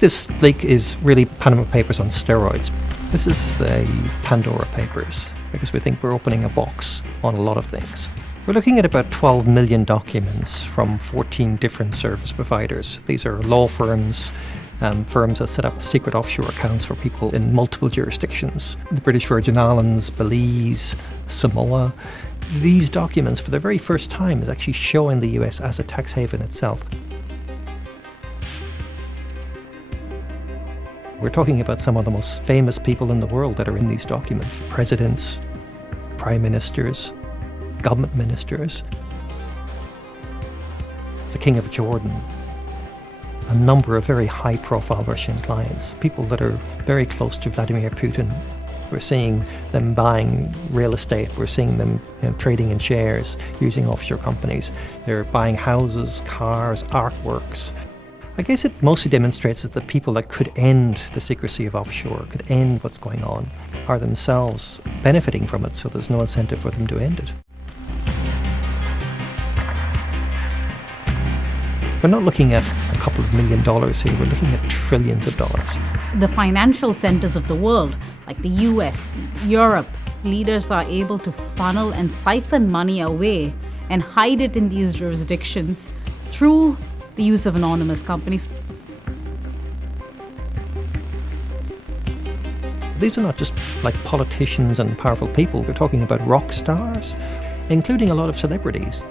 This leak is really Panama Papers on steroids. This is the Pandora Papers, because we think we're opening a box on a lot of things. We're looking at about 12 million documents from 14 different service providers. These are law firms, firms that set up secret offshore accounts for people in multiple jurisdictions. The British Virgin Islands, Belize, Samoa. These documents, for the very first time, is actually showing the US as a tax haven itself. We're talking about some of the most famous people in the world that are in these documents. Presidents, prime ministers, government ministers, the King of Jordan, a number of very high-profile Russian clients, people that are very close to Vladimir Putin. We're seeing them buying real estate. We're seeing them trading in shares, using offshore companies. They're buying houses, cars, artworks. I guess it mostly demonstrates that the people that could end the secrecy of offshore, could end what's going on, are themselves benefiting from it, so there's no incentive for them to end it. We're not looking at a couple of $1 million here, we're looking at trillions of dollars. The financial centers of the world, like the US, Europe, leaders are able to funnel and siphon money away and hide it in these jurisdictions through the use of anonymous companies. These are not just like politicians and powerful people. We're talking about rock stars, including a lot of celebrities,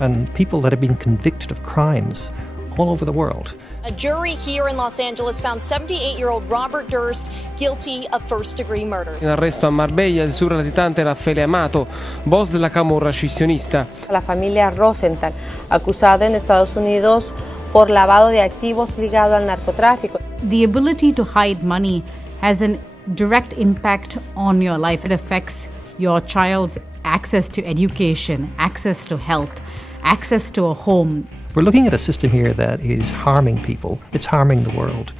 and people that have been convicted of crimes all over the world. A jury here in Los Angeles found 78-year-old Robert Durst guilty of first-degree murder. In arresto a Marbella il surlatitante Raffaele Amato, boss della camorra scissionista. La familia Rosenthal, acusada en Estados Unidos por lavado de activos ligado al narcotráfico. The ability to hide money has a direct impact on your life. It affects your child's access to education, access to health, access to a home. We're looking at a system here that is harming people, it's harming the world,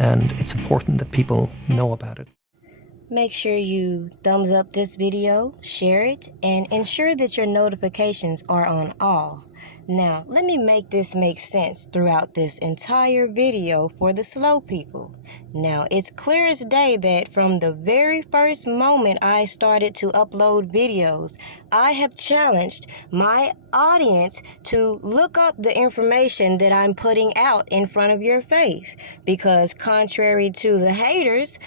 and it's important that people know about it. Make sure you thumbs up this video, share it, and ensure that your notifications are on all. Now, let me make this make sense throughout this entire video for the slow people. Now, it's clear as day that from the very first moment I started to upload videos, I have challenged my audience to look up the information that I'm putting out in front of your face. Because contrary to the haters,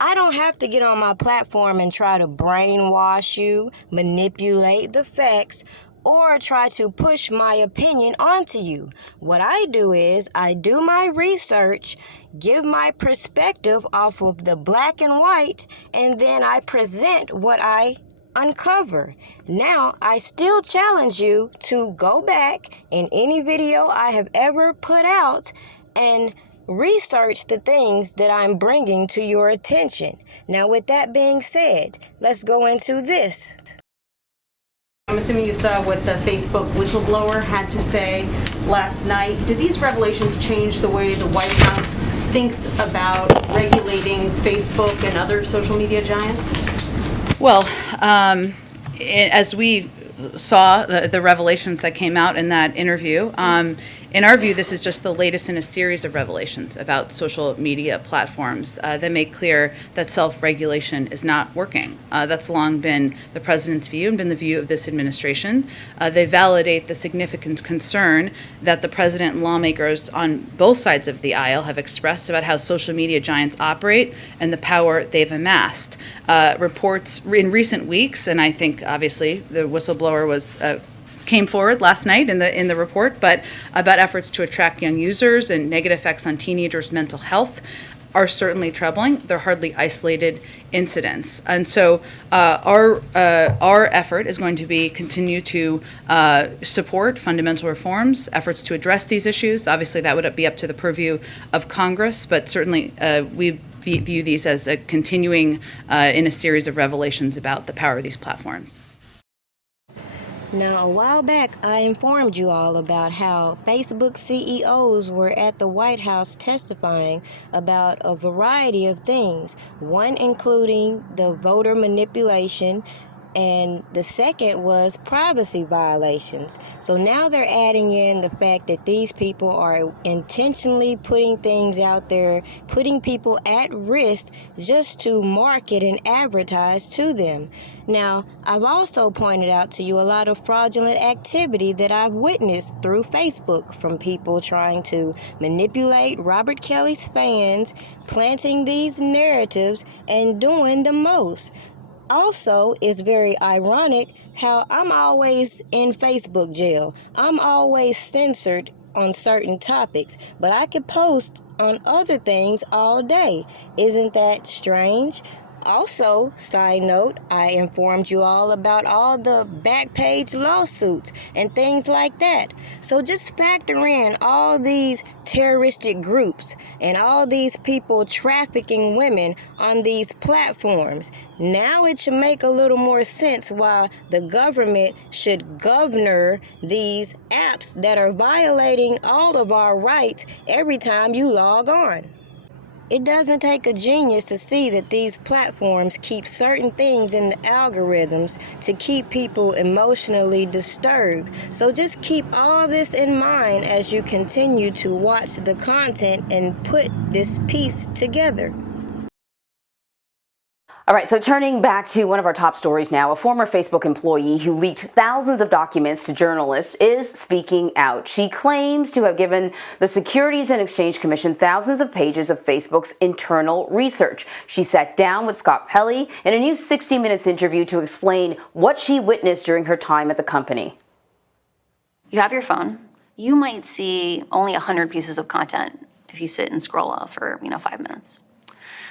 I don't have to get on my platform and try to brainwash you, manipulate the facts, or try to push my opinion onto you. What I do is I do my research, give my perspective off of the black and white, and then I present what I uncover. Now, I still challenge you to go back in any video I have ever put out and research the things that I'm bringing to your attention. Now, with that being said, let's go into this. I'm assuming you saw what the Facebook whistleblower had to say last night. Did these revelations change the way the White House thinks about regulating Facebook and other social media giants? Well, as we saw the revelations that came out in that interview, in our view, this is just the latest in a series of revelations about social media platforms that make clear that self-regulation is not working. That's long been the president's view and been the view of this administration. They validate the significant concern that the president and lawmakers on both sides of the aisle have expressed about how social media giants operate and the power they've amassed. Reports in recent weeks, and I think obviously the whistleblower came forward last night in the report, but about efforts to attract young users and negative effects on teenagers' mental health are certainly troubling. They're hardly isolated incidents. And so our effort is going to be continue to support fundamental reforms, efforts to address these issues. Obviously, that would be up to the purview of Congress, but certainly we view these as a continuing in a series of revelations about the power of these platforms. Now, a while back, I informed you all about how Facebook CEOs were at the White House testifying about a variety of things, one including the voter manipulation And the second was privacy violations. So now they're adding in the fact that these people are intentionally putting things out there, putting people at risk just to market and advertise to them. Now, I've also pointed out to you a lot of fraudulent activity that I've witnessed through Facebook from people trying to manipulate Robert Kelly's fans, planting these narratives, and doing the most. Also, it's very ironic how I'm always in Facebook jail. I'm always censored on certain topics, but I could post on other things all day. Isn't that strange? Also, side note, I informed you all about all the back page lawsuits and things like that. So just factor in all these terroristic groups and all these people trafficking women on these platforms. Now it should make a little more sense why the government should govern these apps that are violating all of our rights every time you log on. It doesn't take a genius to see that these platforms keep certain things in the algorithms to keep people emotionally disturbed. So just keep all this in mind as you continue to watch the content and put this piece together. All right, so turning back to one of our top stories now, a former Facebook employee who leaked thousands of documents to journalists is speaking out. She claims to have given the Securities and Exchange Commission thousands of pages of Facebook's internal research. She sat down with Scott Pelley in a new 60 Minutes interview to explain what she witnessed during her time at the company. You have your phone. You might see only 100 pieces of content if you sit and scroll off for, 5 minutes.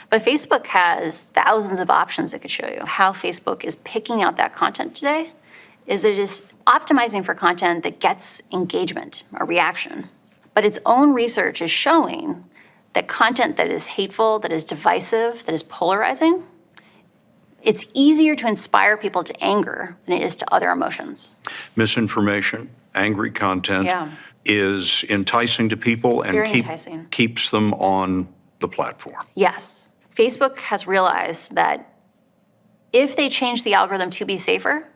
But Facebook has thousands of options it could show you. How Facebook is picking out that content today is it is optimizing for content that gets engagement or reaction. But its own research is showing that content that is hateful, that is divisive, that is polarizing, it's easier to inspire people to anger than it is to other emotions. Misinformation, angry content is enticing to people and keeps them on the platform. Yes. Facebook has realized that if they change the algorithm to be safer,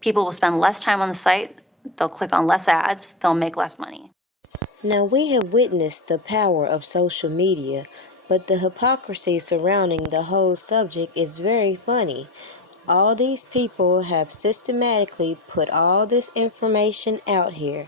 people will spend less time on the site, they'll click on less ads, they'll make less money. Now, we have witnessed the power of social media, but the hypocrisy surrounding the whole subject is very funny. All these people have systematically put all this information out here.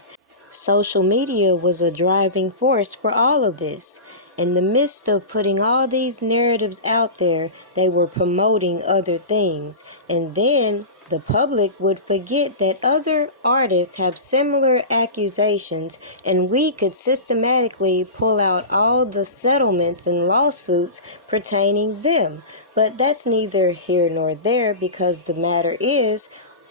Social media was a driving force for all of this. In the midst of putting all these narratives out there, they were promoting other things. And then the public would forget that other artists have similar accusations, and we could systematically pull out all the settlements and lawsuits pertaining them. But that's neither here nor there, because the matter is,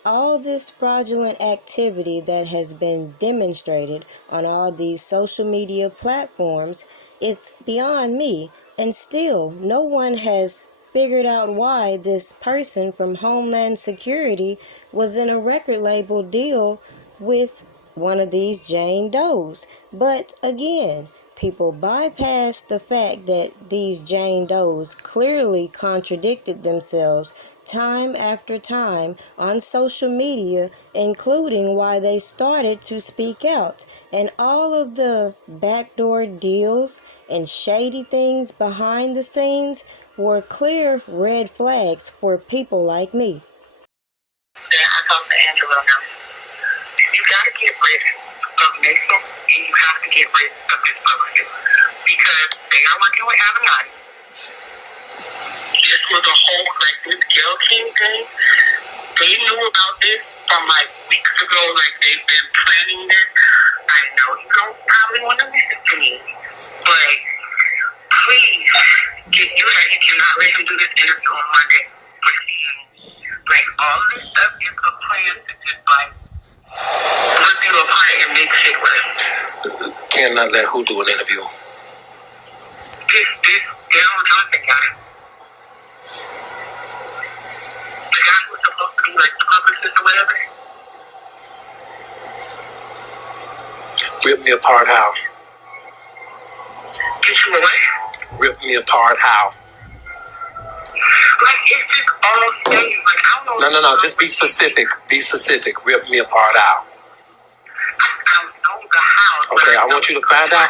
all this fraudulent activity that has been demonstrated on all these social media platforms, it's beyond me. And still, no one has figured out why this person from Homeland Security was in a record label deal with one of these Jane Does. But again, people bypass the fact that these Jane Does clearly contradicted themselves time after time on social media, including why they started to speak out. And all of the backdoor deals and shady things behind the scenes were clear red flags for people like me. I talked to Angela now. You gotta get rid of Mason, and you have to get rid of this publicist, because they are working with Avenatti. This was a whole, this Zelle Pay thing. They knew about this from weeks ago, they've been planning this. I know you don't probably want to listen to me, but please, you cannot let him do this interview on Monday. All of this stuff is a plan to just rip you apart and make shit worse. Cannot let who do an interview? This Daryl Johnson guy. The guy who's supposed to be the publicist or whatever. Rip me apart how? Get you away? Rip me apart how? It's just all staged. I don't No. Just be specific. Be specific. Rip me apart how. Okay, I want you to find out.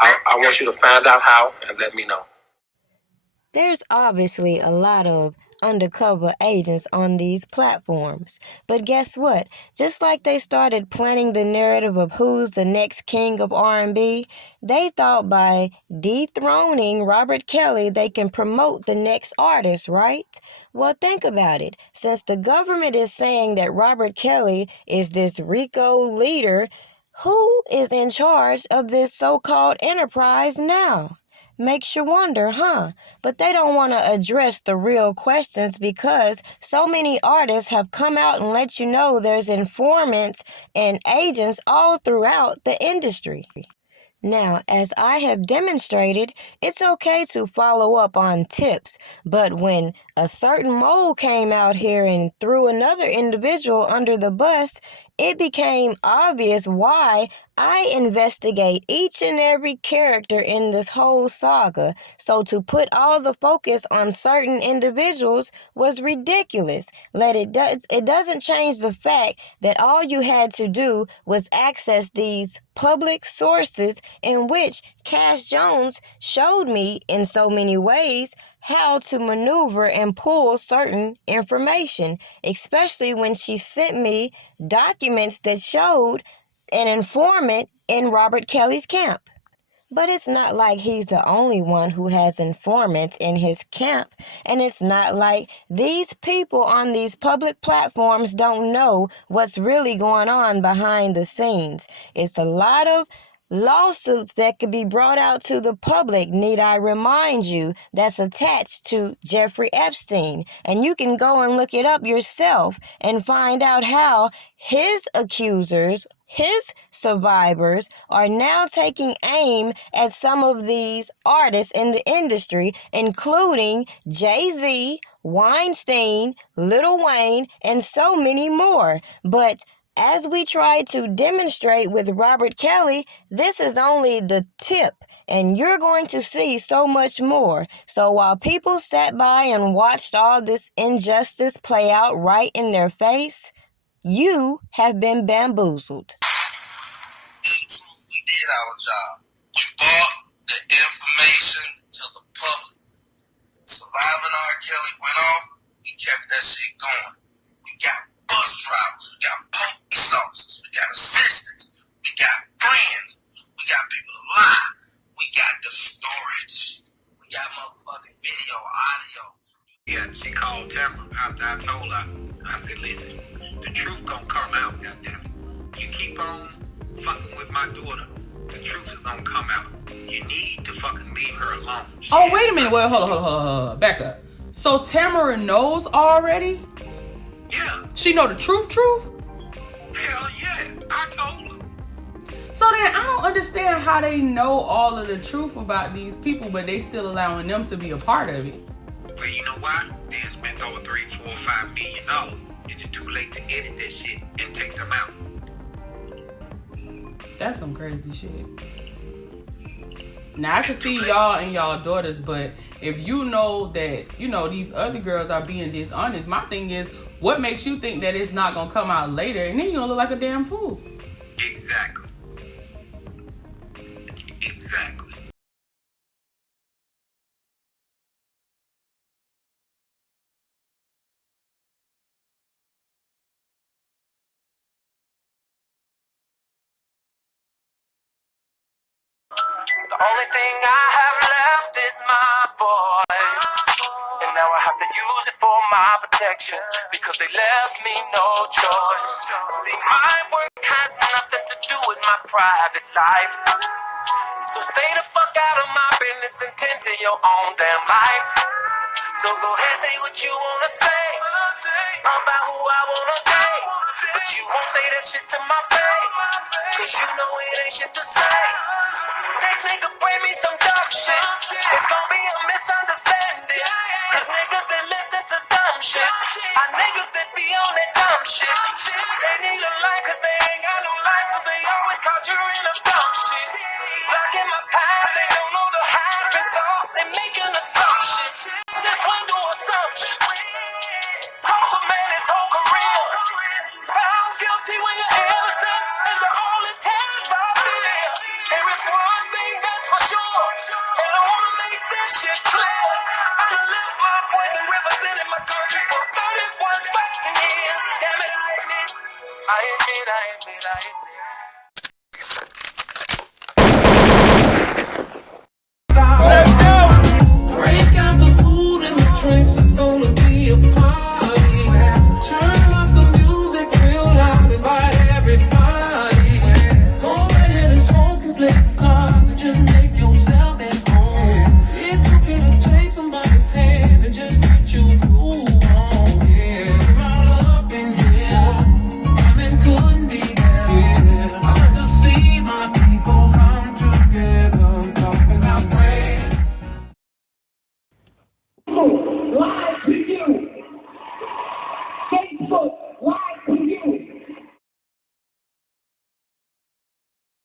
I want you to find out how and let me know. There's obviously a lot of undercover agents on these platforms. But guess what? Just like they started planning the narrative of who's the next king of R&B, they thought by dethroning Robert Kelly, they can promote the next artist, right? Well, think about it. Since the government is saying that Robert Kelly is this RICO leader, who is in charge of this so-called enterprise now? Makes you wonder, huh? But they don't want to address the real questions because so many artists have come out and let you know there's informants and agents all throughout the industry. Now, as I have demonstrated, it's okay to follow up on tips, but when a certain mole came out here and threw another individual under the bus, it became obvious why I investigate each and every character in this whole saga. So to put all the focus on certain individuals was ridiculous. It doesn't change the fact that all you had to do was access these public sources in which Cash Jones showed me in so many ways how to maneuver and pull certain information, especially when she sent me documents that showed an informant in Robert Kelly's camp. But it's not like he's the only one who has informants in his camp. And it's not like these people on these public platforms don't know what's really going on behind the scenes. It's a lot of lawsuits that could be brought out to the public, need I remind you, that's attached to Jeffrey Epstein. And you can go and look it up yourself and find out how his accusers, his survivors, are now taking aim at some of these artists in the industry, including Jay-Z, Weinstein, Lil Wayne, and so many more. But as we try to demonstrate with Robert Kelly, this is only the tip, and you're going to see so much more. So while people sat by and watched all this injustice play out right in their face, you have been bamboozled. We did our job. We brought the information to the public. Surviving R. Kelly went off, we kept that shit going. We got bus drivers, we got police officers, we got assistants, we got friends, we got people to lie, we got the storage, we got motherfucking video, audio. Yeah, she called Tamara after I told her. I said, listen, the truth gonna come out, goddammit. You keep on fucking with my daughter, the truth is gonna come out. You need to fucking leave her alone. Wait a minute. Wait, hold on. Back up. So Tamara knows already? Yeah. She know the truth? Hell yeah, I told her. So then I don't understand how they know all of the truth about these people, but they still allowing them to be a part of it. Well, you know why? They spent over $3, $4, $5 million, and it's too late to edit that shit and take them out. That's some crazy shit. Now I can see y'all and y'all daughters, but if you know that, these other girls are being dishonest, my thing is, what makes you think that it's not gonna come out later and then you're gonna look like a damn fool? Exactly. The only thing I have left is my voice, and now I have to use it for my protection, because they left me no choice. See, my work has nothing to do with my private life, so stay the fuck out of my business and tend to your own damn life. So go ahead, say what you wanna say about who I wanna date, but you won't say that shit to my face, cause you know it ain't shit to say. Next nigga bring me some dumb shit, it's gonna be a misunderstanding, cause niggas that listen to dumb shit are niggas that be on that dumb shit. They need a life cause they ain't got no life, so they always caught you in a dumb shit. Blocking my path, they don't know the half, and so they making assumptions. Since when do assumptions? Cause a man is this shit clear. I done lived my voice and represented my country for 31 fucking years. Damn it, I admit.